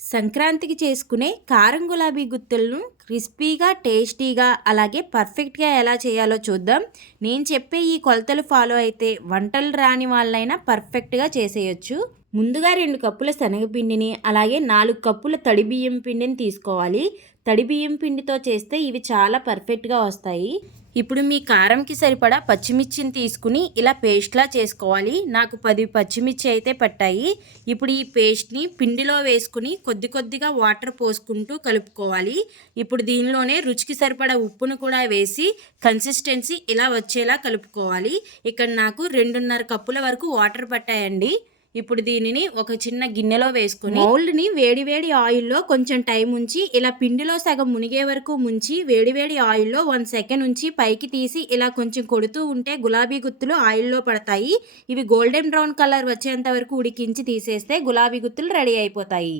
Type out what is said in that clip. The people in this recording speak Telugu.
సంక్రాంతికి చేసుకునే కారం గులాబీ గుత్తులను క్రిస్పీగా, టేస్టీగా, అలాగే పర్ఫెక్ట్గా ఎలా చేయాలో చూద్దాం. నేను చెప్పే ఈ కొలతలు ఫాలో అయితే వంటలు రాని వాళ్ళైనా పర్ఫెక్ట్గా చేసేయచ్చు. ముందుగా 2 కప్పుల శనగపిండిని, అలాగే 4 కప్పుల తడి బియ్యం పిండిని తీసుకోవాలి. తడి బియ్యం పిండితో చేస్తే ఇవి చాలా పర్ఫెక్ట్గా వస్తాయి. ఇప్పుడు మీ కారంకి సరిపడా పచ్చిమిర్చిని తీసుకుని ఇలా పేస్ట్లా చేసుకోవాలి. నాకు 10 పచ్చిమిర్చి అయితే పట్టాయి. ఇప్పుడు ఈ పేస్ట్ని పిండిలో వేసుకుని కొద్ది కొద్దిగా వాటర్ పోసుకుంటూ కలుపుకోవాలి. ఇప్పుడు దీనిలోనే రుచికి సరిపడా ఉప్పును కూడా వేసి కన్సిస్టెన్సీ ఇలా వచ్చేలా కలుపుకోవాలి. ఇక్కడ నాకు 2.5 కప్పుల వరకు వాటర్ పట్టాయండి. ఇప్పుడు దీనిని ఒక చిన్న గిన్నెలో వేసుకుని మౌల్డ్ని వేడివేడి ఆయిల్లో కొంచెం టైం ఉంచి ఇలా పిండిలో సగం మునిగే వరకు ముంచి వేడివేడి ఆయిల్లో 1 సెకండ్ ఉంచి పైకి తీసి ఇలా కొంచెం కొడుతూ ఉంటే గులాబీ గుత్తులు ఆయిల్లో పడతాయి. ఇవి గోల్డెన్ బ్రౌన్ కలర్ వచ్చేంత వరకు ఉడికించి తీసేస్తే గులాబీ గుత్తులు రెడీ అయిపోతాయి.